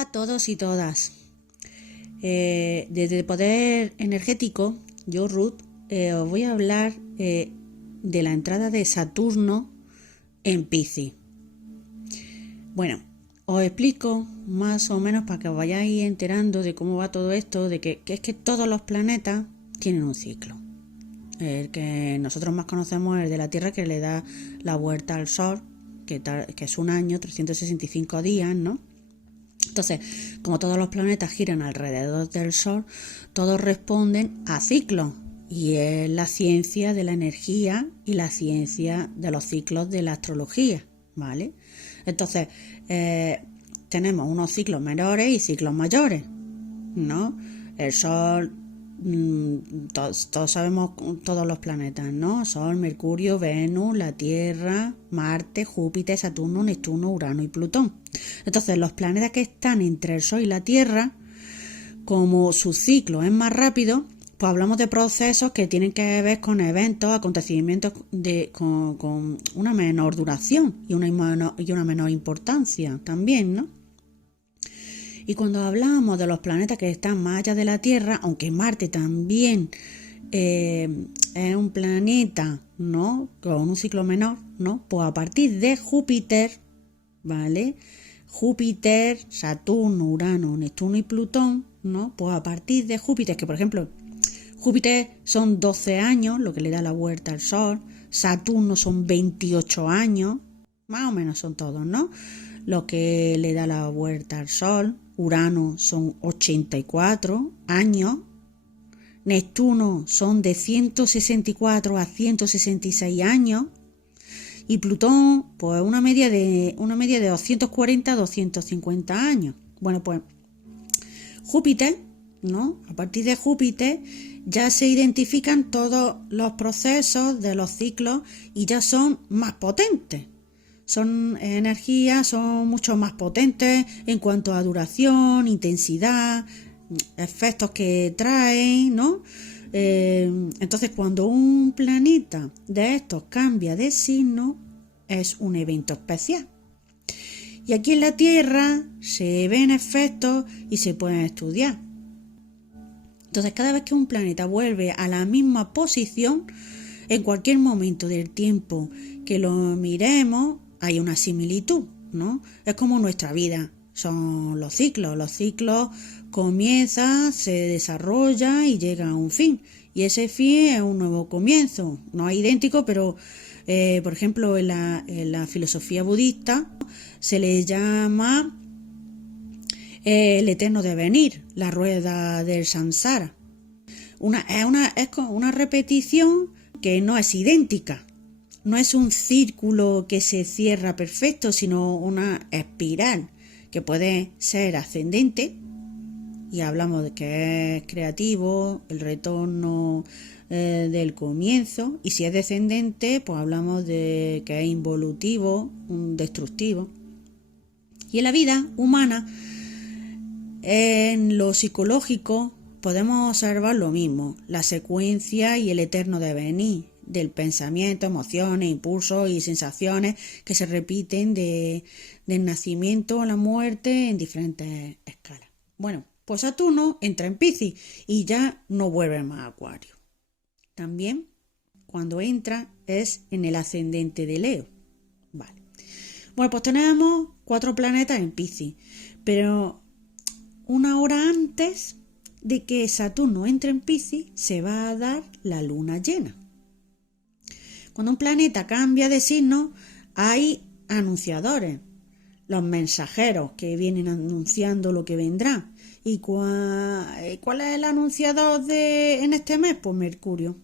Hola a todos y todas. Desde Poder Energético, yo Ruth, os voy a hablar de la entrada de Saturno en Piscis. Bueno, os explico más o menos para que os vayáis enterando de cómo va todo esto, de que es que todos los planetas tienen un ciclo. El que nosotros más conocemos es el de la Tierra, que le da la vuelta al Sol, que es un año, 365 días, ¿no? Entonces, como todos los planetas giran alrededor del Sol, todos responden a ciclos. Y es la ciencia de la energía y la ciencia de los ciclos de la astrología, ¿vale? Entonces, tenemos unos ciclos menores y ciclos mayores, ¿no? El Sol, todos sabemos todos los planetas, ¿no? Sol, Mercurio, Venus, la Tierra, Marte, Júpiter, Saturno, Neptuno, Urano y Plutón. Entonces, los planetas que están entre el Sol y la Tierra, como su ciclo es más rápido, pues hablamos de procesos que tienen que ver con eventos, acontecimientos con una menor duración y una menor importancia también, ¿no? Y cuando hablamos de los planetas que están más allá de la Tierra, aunque Marte también es un planeta, ¿no?, con un ciclo menor, ¿no?, pues a partir de Júpiter, ¿vale? Júpiter, Saturno, Urano, Neptuno y Plutón, ¿no? Pues a partir de Júpiter, que por ejemplo, Júpiter son 12 años, lo que le da la vuelta al Sol, Saturno son 28 años, más o menos son todos, ¿no?, lo que le da la vuelta al Sol. Urano son 84 años, Neptuno son de 164 a 166 años y Plutón pues una media de 240 a 250 años. Bueno, pues Júpiter, ¿no? A partir de Júpiter ya se identifican todos los procesos de los ciclos y ya son más potentes. Son energías, son mucho más potentes en cuanto a duración, intensidad, efectos que traen, ¿no? Entonces, cuando un planeta de estos cambia de signo, es un evento especial. Y aquí en la Tierra se ven efectos y se pueden estudiar. Entonces, cada vez que un planeta vuelve a la misma posición, en cualquier momento del tiempo que lo miremos, hay una similitud, ¿no? Es como nuestra vida, son los ciclos. Los ciclos comienzan, se desarrolla y llega a un fin. Y ese fin es un nuevo comienzo. No es idéntico, pero por ejemplo en la filosofía budista se le llama el eterno devenir, la rueda del samsara. Es como una repetición que no es idéntica. No es un círculo que se cierra perfecto, sino una espiral que puede ser ascendente, y hablamos de que es creativo, el retorno del comienzo, y si es descendente, pues hablamos de que es involutivo, destructivo. Y en la vida humana, en lo psicológico, podemos observar lo mismo, la secuencia y el eterno devenir del pensamiento, emociones, impulsos y sensaciones que se repiten del nacimiento a la muerte en diferentes escalas. Bueno, pues Saturno entra en Piscis y ya no vuelve más a Acuario. También cuando entra es en el ascendente de Leo. Vale. Bueno, pues tenemos 4 planetas en Piscis, pero una hora antes de que Saturno entre en Piscis se va a dar la luna llena. Cuando un planeta cambia de signo, hay anunciadores, los mensajeros que vienen anunciando lo que vendrá. ¿Y cuál es el anunciador en este mes? Pues Mercurio.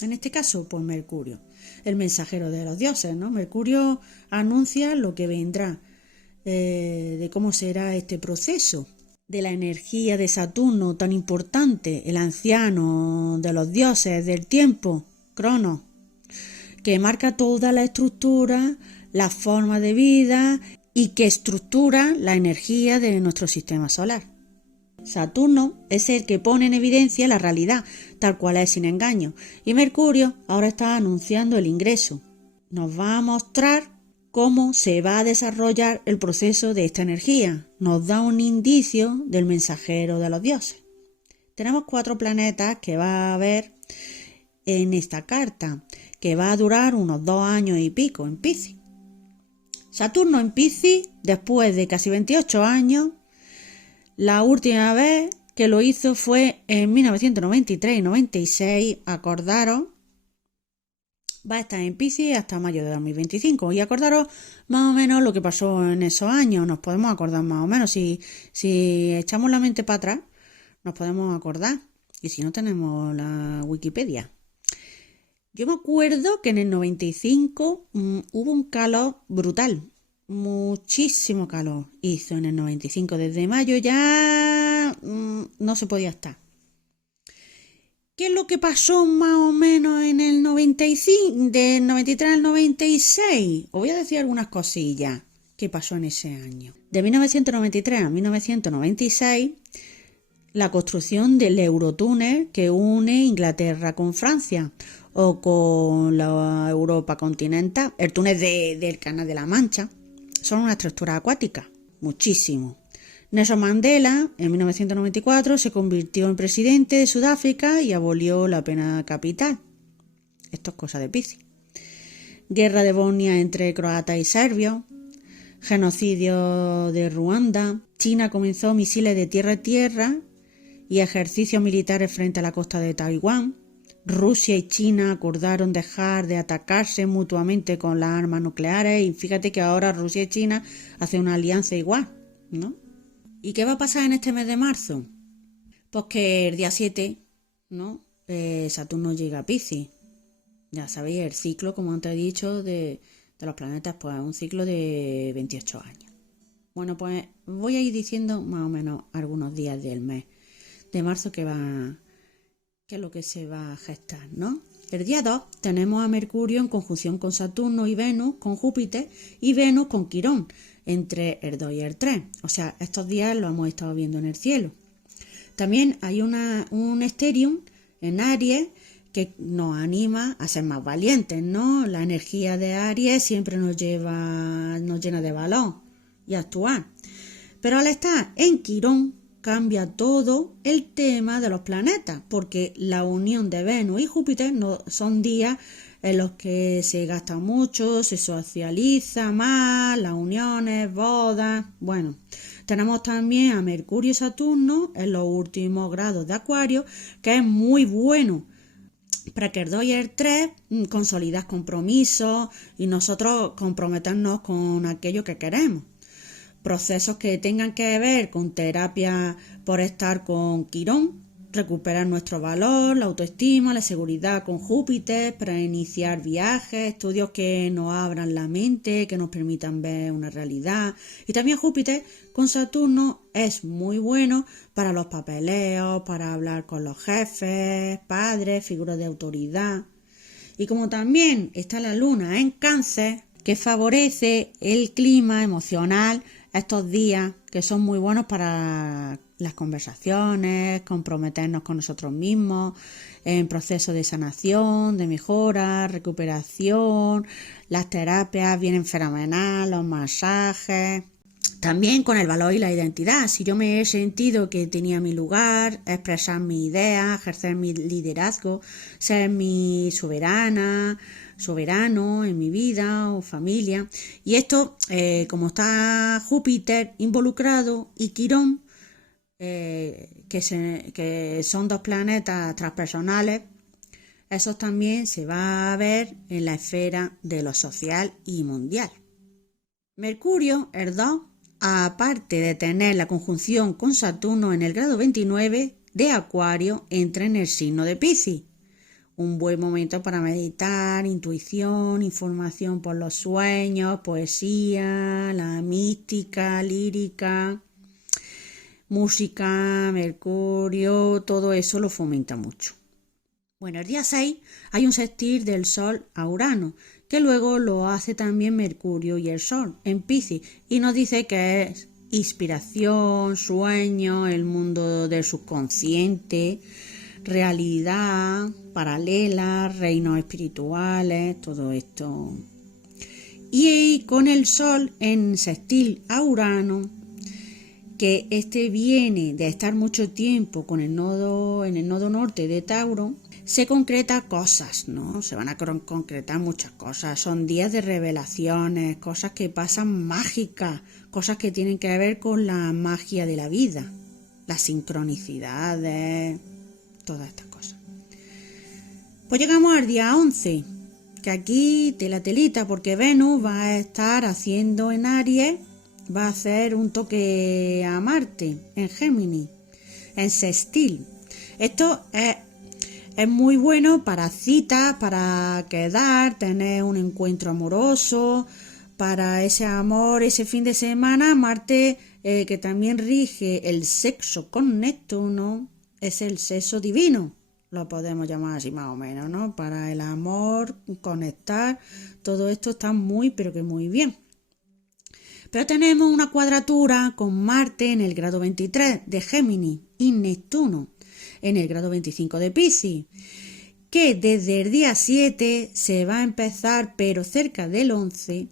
En este caso, pues Mercurio, el mensajero de los dioses, ¿no? Mercurio anuncia lo que vendrá, de cómo será este proceso, de la energía de Saturno tan importante, el anciano de los dioses del tiempo, Cronos, que marca toda la estructura, la forma de vida y que estructura la energía de nuestro sistema solar. Saturno es el que pone en evidencia la realidad, tal cual es, sin engaño, y Mercurio ahora está anunciando el ingreso. Nos va a mostrar cómo se va a desarrollar el proceso de esta energía. Nos da un indicio del mensajero de los dioses. Tenemos 4 planetas que va a haber en esta carta, que va a durar unos 2 años y pico en Piscis. Saturno en Piscis, después de casi 28 años, la última vez que lo hizo fue en 1993 y 96, acordaros, va a estar en Piscis hasta mayo de 2025. Y acordaros más o menos lo que pasó en esos años. Nos podemos acordar más o menos. Si echamos la mente para atrás, nos podemos acordar. Y si no, tenemos la Wikipedia. Yo me acuerdo que en el 95 hubo un calor brutal. Muchísimo calor hizo en el 95. Desde mayo ya no se podía estar. ¿Qué es lo que pasó más o menos en el 95, del 93 al 96? Os voy a decir algunas cosillas que pasó en ese año. De 1993 a 1996, la construcción del Eurotúnel que une Inglaterra con Francia o con la Europa continental, el túnel del Canal de la Mancha, son una estructura acuática, muchísimo. Nelson Mandela, en 1994, se convirtió en presidente de Sudáfrica y abolió la pena capital. Esto es cosa de Piscis. Guerra de Bosnia entre croatas y serbios. Genocidio de Ruanda. China comenzó misiles de tierra a tierra y ejercicios militares frente a la costa de Taiwán. Rusia y China acordaron dejar de atacarse mutuamente con las armas nucleares y fíjate que ahora Rusia y China hacen una alianza igual, ¿no? ¿Y qué va a pasar en este mes de marzo? Pues que el día 7, ¿no? Saturno llega a Piscis. Ya sabéis, el ciclo, como antes he dicho, de los planetas, pues un ciclo de 28 años. Bueno, pues voy a ir diciendo más o menos algunos días del mes de marzo que es lo que se va a gestar, ¿no? El día 2 tenemos a Mercurio en conjunción con Saturno y Venus, con Júpiter y Venus con Quirón, entre el 2 y el 3. O sea, estos días lo hemos estado viendo en el cielo. También hay un Stellium en Aries que nos anima a ser más valientes, ¿no? La energía de Aries siempre nos llena de valor y a actuar. Pero al estar en Quirón cambia todo el tema de los planetas, porque la unión de Venus y Júpiter son días en los que se gasta mucho, se socializa más, las uniones, bodas. Bueno, tenemos también a Mercurio y Saturno en los últimos grados de Acuario, que es muy bueno para que el 2 y el 3 consolidar compromisos y nosotros comprometernos con aquello que queremos. Procesos que tengan que ver con terapia por estar con Quirón, recuperar nuestro valor, la autoestima, la seguridad con Júpiter, para iniciar viajes, estudios que nos abran la mente, que nos permitan ver una realidad. Y también Júpiter con Saturno es muy bueno para los papeleos, para hablar con los jefes, padres, figuras de autoridad. Y como también está la luna en Cáncer, que favorece el clima emocional estos días, que son muy buenos para las conversaciones, comprometernos con nosotros mismos, en procesos de sanación, de mejora, recuperación. Las terapias vienen fenomenal, los masajes. También con el valor y la identidad. Si yo me he sentido que tenía mi lugar, expresar mi idea, ejercer mi liderazgo, ser mi soberano en mi vida o familia. Y esto, como está Júpiter involucrado y Quirón, que son dos planetas transpersonales, eso también se va a ver en la esfera de lo social y mundial. Mercurio, el 2, aparte de tener la conjunción con Saturno en el grado 29 de Acuario, entra en el signo de Piscis. Un buen momento para meditar, intuición, información por los sueños, poesía, la mística, lírica, música, Mercurio, todo eso lo fomenta mucho. Bueno, el día 6 hay un sextil del Sol a Urano, que luego lo hace también Mercurio y el Sol en Piscis, y nos dice que es inspiración, sueño, el mundo del subconsciente, realidad paralela, reinos espirituales, todo esto. Y con el Sol en sextil a Urano, que este viene de estar mucho tiempo con el nodo en el nodo norte de Tauro, se concreta cosas, ¿no? Se van a concretar muchas cosas. Son días de revelaciones, cosas que pasan mágicas, cosas que tienen que ver con la magia de la vida, las sincronicidades, todas estas cosas. Pues llegamos al día 11, que aquí telita, porque Venus va a estar haciendo en Aries, va a hacer un toque a Marte en Géminis, en sextil. Esto es muy bueno para citas, para quedar, tener un encuentro amoroso, para ese amor, ese fin de semana. Marte, que también rige el sexo con Neptuno, es el sexo divino, lo podemos llamar así más o menos, ¿no? Para el amor, conectar, todo esto está muy, pero que muy bien. Pero tenemos una cuadratura con Marte en el grado 23 de Géminis y Neptuno en el grado 25 de Piscis, que desde el día 7 se va a empezar, pero cerca del 11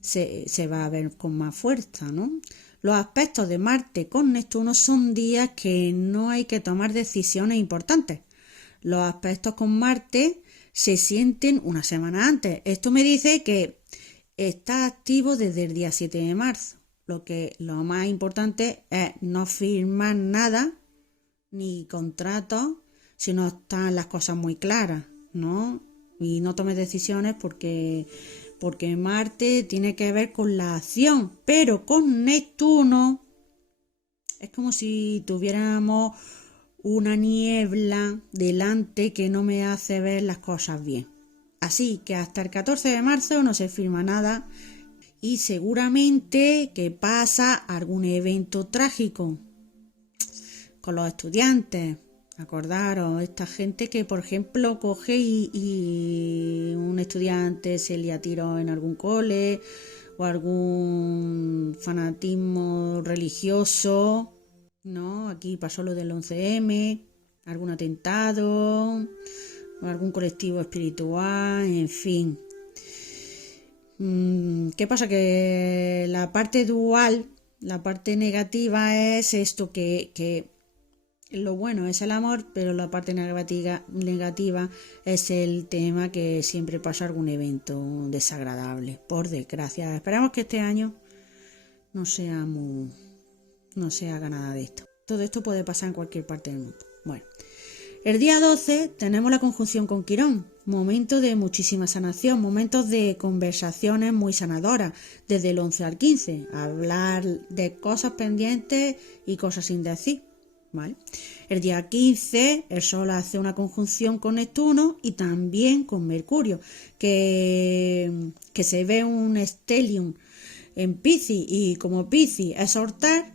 se va a ver con más fuerza, ¿no? Los aspectos de Marte con Neptuno son días que no hay que tomar decisiones importantes. Los aspectos con Marte se sienten una semana antes. Esto me dice que está activo desde el día 7 de marzo. Lo más importante es no firmar nada, ni contratos, si no están las cosas muy claras, ¿no? Y no tomes decisiones porque Marte tiene que ver con la acción, pero con Neptuno es como si tuviéramos una niebla delante que no me hace ver las cosas bien. Así que hasta el 14 de marzo no se firma nada y seguramente que pasa algún evento trágico con los estudiantes. Acordaros, esta gente que por ejemplo coge y un estudiante se le tiro en algún cole o algún fanatismo religioso, ¿no? Aquí pasó lo del 11M, algún atentado, o algún colectivo espiritual, en fin. ¿Qué pasa? Que la parte dual, la parte negativa es esto, que lo bueno es el amor, pero la parte negativa es el tema que siempre pasa algún evento desagradable, por desgracia. Esperamos que este año no se haga nada de esto. Todo esto puede pasar en cualquier parte del mundo. Bueno, el día 12 tenemos la conjunción con Quirón, momento de muchísima sanación, momentos de conversaciones muy sanadoras, desde el 11 al 15, hablar de cosas pendientes y cosas sin decir, ¿vale? El día 15 el Sol hace una conjunción con Neptuno y también con Mercurio, que se ve un stellium en Piscis, y como Piscis es soltar,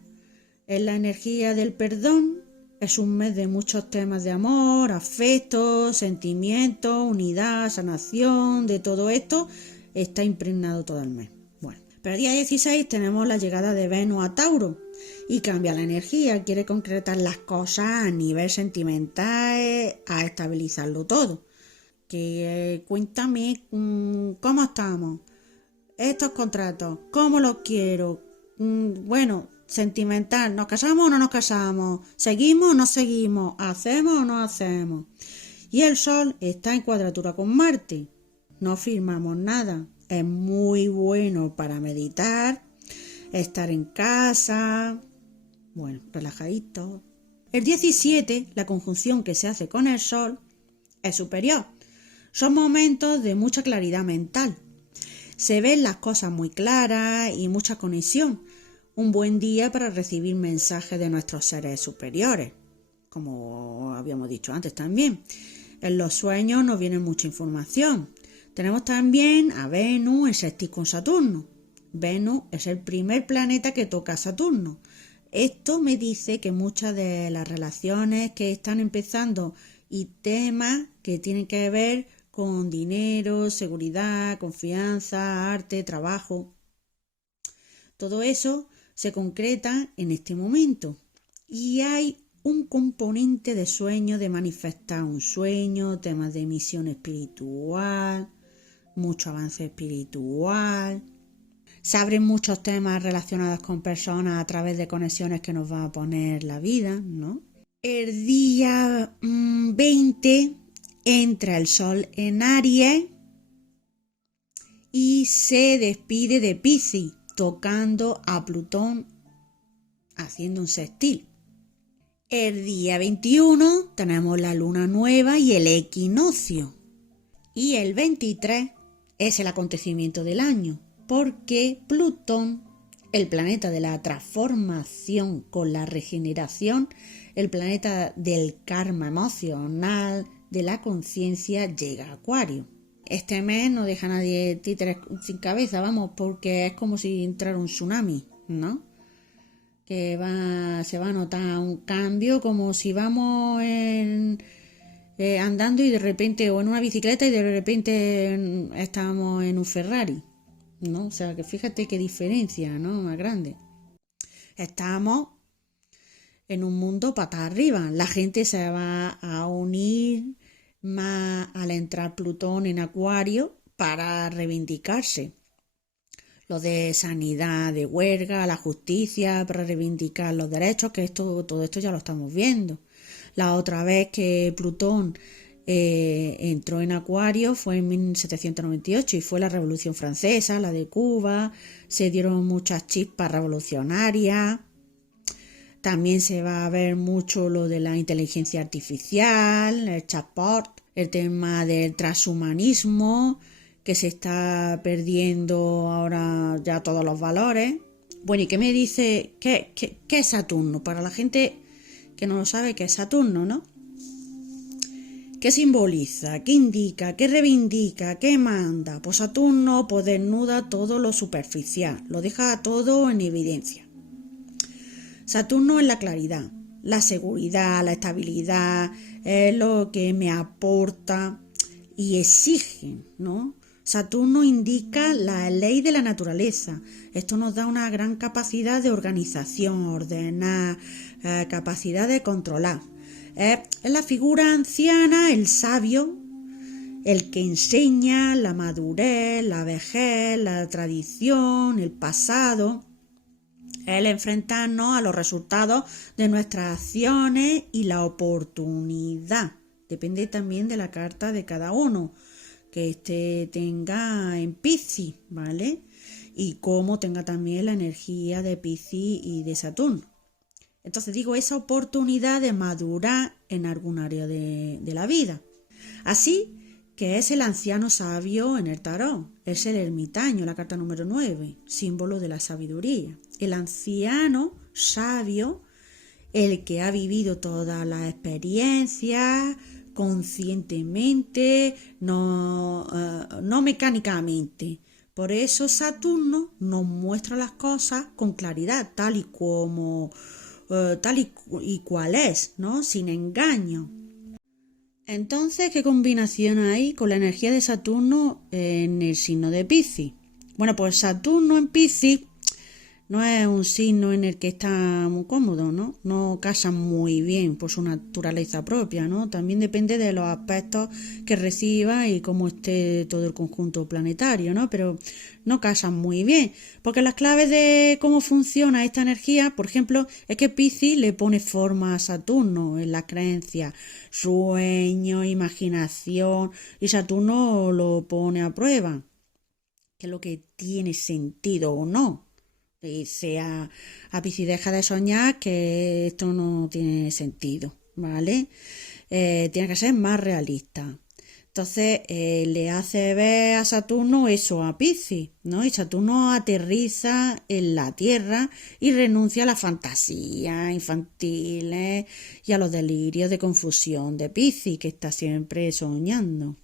es la energía del perdón. Es un mes de muchos temas de amor, afecto, sentimientos, unidad, sanación, de todo esto está impregnado todo el mes. Bueno, pero el día 16 tenemos la llegada de Venus a Tauro y cambia la energía, quiere concretar las cosas a nivel sentimental, a estabilizarlo todo. Cuéntame cómo estamos, estos contratos, cómo los quiero, bueno, sentimental, ¿nos casamos o no nos casamos? ¿Seguimos o no seguimos? ¿Hacemos o no hacemos? Y el Sol está en cuadratura con Marte. No firmamos nada. Es muy bueno para meditar, estar en casa, bueno, relajadito. El 17, la conjunción que se hace con el Sol, es superior. Son momentos de mucha claridad mental. Se ven las cosas muy claras y mucha conexión. Un buen día para recibir mensajes de nuestros seres superiores, como habíamos dicho antes también. En los sueños nos viene mucha información. Tenemos también a Venus en sextil con Saturno. Venus es el primer planeta que toca a Saturno. Esto me dice que muchas de las relaciones que están empezando y temas que tienen que ver con dinero, seguridad, confianza, arte, trabajo, todo eso se concreta en este momento. Y hay un componente de sueño, de manifestar un sueño, temas de misión espiritual, mucho avance espiritual. Se abren muchos temas relacionados con personas a través de conexiones que nos va a poner la vida, ¿no? El día 20 entra el Sol en Aries y se despide de Piscis, tocando a Plutón, haciendo un sextil. El día 21 tenemos la luna nueva y el equinoccio. Y el 23 es el acontecimiento del año, porque Plutón, el planeta de la transformación con la regeneración, el planeta del karma emocional, de la conciencia, llega a Acuario. Este mes no deja a nadie títeres sin cabeza, vamos, porque es como si entrara un tsunami, ¿no? Que se va a notar un cambio, como si vamos andando y de repente, o en una bicicleta y de repente estamos en un Ferrari, ¿no? O sea, que fíjate qué diferencia, ¿no? Más grande. Estamos en un mundo patas arriba. La gente se va a unir más al entrar Plutón en Acuario para reivindicarse. Lo de sanidad, de huelga, la justicia, para reivindicar los derechos, que todo esto ya lo estamos viendo. La otra vez que Plutón entró en Acuario fue en 1798 y fue la Revolución Francesa, la de Cuba, se dieron muchas chispas revolucionarias. También se va a ver mucho lo de la inteligencia artificial, el chatbot, el tema del transhumanismo, que se está perdiendo ahora ya todos los valores. Bueno, ¿y qué me dice? ¿Qué es Saturno? Para la gente que no lo sabe, ¿qué es Saturno, no? ¿Qué simboliza? ¿Qué indica? ¿Qué reivindica? ¿Qué manda? Pues Saturno pues desnuda todo lo superficial, lo deja todo en evidencia. Saturno es la claridad, la seguridad, la estabilidad, es lo que me aporta y exige, ¿no? Saturno indica la ley de la naturaleza. Esto nos da una gran capacidad de organización, ordenar, capacidad de controlar. Es la figura anciana, el sabio, el que enseña la madurez, la vejez, la tradición, el pasado. El enfrentarnos a los resultados de nuestras acciones y la oportunidad. Depende también de la carta de cada uno que tenga en Piscis, ¿vale? Y cómo tenga también la energía de Piscis y de Saturno. Entonces digo, esa oportunidad de madurar en algún área de la vida. Así que es el anciano sabio en el tarot, es el ermitaño, la carta número 9, símbolo de la sabiduría. El anciano sabio, el que ha vivido todas las experiencias conscientemente, no mecánicamente. Por eso Saturno nos muestra las cosas con claridad, tal y cual es, ¿no? Sin engaño. Entonces, ¿qué combinación hay con la energía de Saturno en el signo de Piscis? Bueno, pues Saturno en Piscis no es un signo en el que está muy cómodo, ¿no? No casa muy bien por su naturaleza propia, ¿no? También depende de los aspectos que reciba y cómo esté todo el conjunto planetario, ¿no? Pero no casan muy bien, porque las claves de cómo funciona esta energía, por ejemplo, es que Piscis le pone forma a Saturno en la creencia, sueño, imaginación, y Saturno lo pone a prueba, que es lo que tiene sentido o no. Dice a Piscis, deja de soñar que esto no tiene sentido, ¿vale? Tiene que ser más realista. Entonces le hace ver a Saturno eso a Piscis, ¿no? Y Saturno aterriza en la Tierra y renuncia a las fantasías infantiles y a los delirios de confusión de Piscis, que está siempre soñando.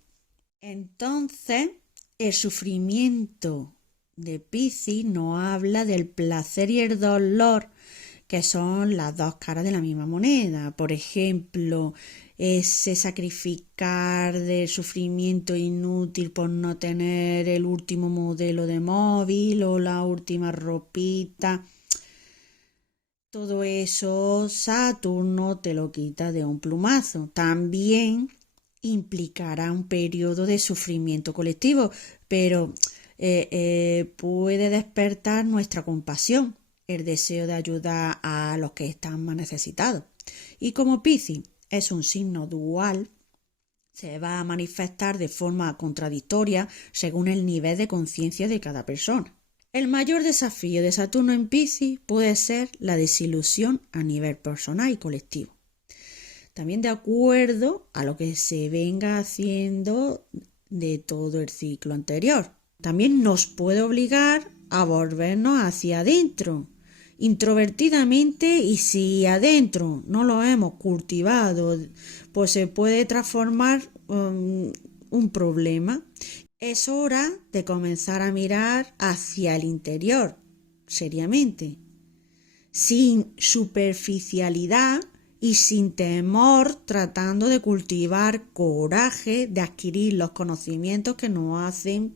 Entonces, el sufrimiento de Piscis nos habla del placer y el dolor, que son las dos caras de la misma moneda. Por ejemplo, ese sacrificar del sufrimiento inútil por no tener el último modelo de móvil o la última ropita. Todo eso Saturno te lo quita de un plumazo. También implicará un periodo de sufrimiento colectivo, pero puede despertar nuestra compasión, el deseo de ayudar a los que están más necesitados. Y como Piscis es un signo dual, se va a manifestar de forma contradictoria según el nivel de conciencia de cada persona. El mayor desafío de Saturno en Piscis puede ser la desilusión a nivel personal y colectivo. También de acuerdo a lo que se venga haciendo de todo el ciclo anterior. También nos puede obligar a volvernos hacia adentro, introvertidamente, y si adentro no lo hemos cultivado, pues se puede transformar un problema. Es hora de comenzar a mirar hacia el interior, seriamente, sin superficialidad y sin temor, tratando de cultivar coraje de adquirir los conocimientos que nos hacen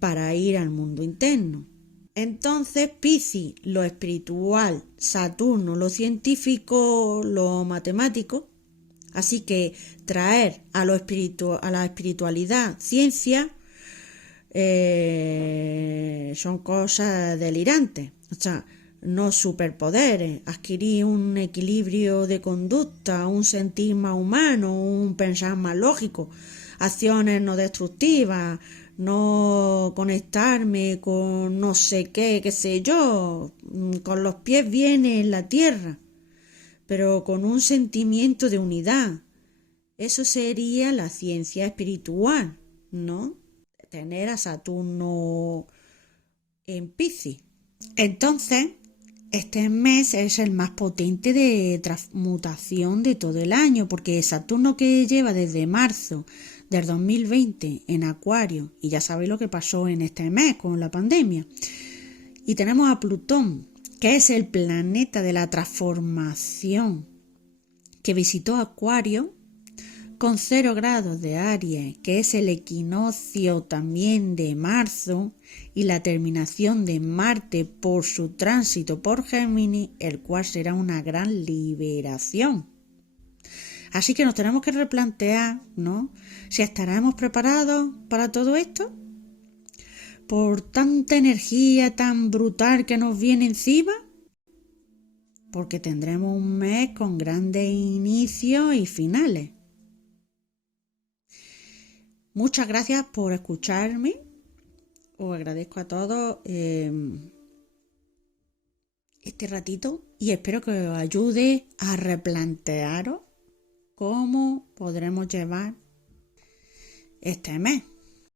para ir al mundo interno. Entonces, Piscis, lo espiritual, Saturno, lo científico, lo matemático. Así que traer a la espiritualidad ciencia son cosas delirantes. O sea, no superpoderes, adquirir un equilibrio de conducta, un sentir más humano, un pensar más lógico, acciones no destructivas, no conectarme con no sé qué sé yo, con los pies bien en la tierra, pero con un sentimiento de unidad. Eso sería la ciencia espiritual, ¿no? Tener a Saturno en Piscis. Entonces, este mes es el más potente de transmutación de todo el año, porque Saturno, que lleva desde marzo del 2020 en Acuario, y ya sabéis lo que pasó en este mes con la pandemia, y tenemos a Plutón, que es el planeta de la transformación, que visitó Acuario con 0 grados de Aries, que es el equinoccio también de marzo, y la terminación de Marte por su tránsito por Géminis, el cual será una gran liberación. Así que nos tenemos que replantear, ¿no?, si estaremos preparados para todo esto, por tanta energía tan brutal que nos viene encima, porque tendremos un mes con grandes inicios y finales. Muchas gracias por escucharme. Os agradezco a todos este ratito y espero que os ayude a replantearos cómo podremos llevar este mes.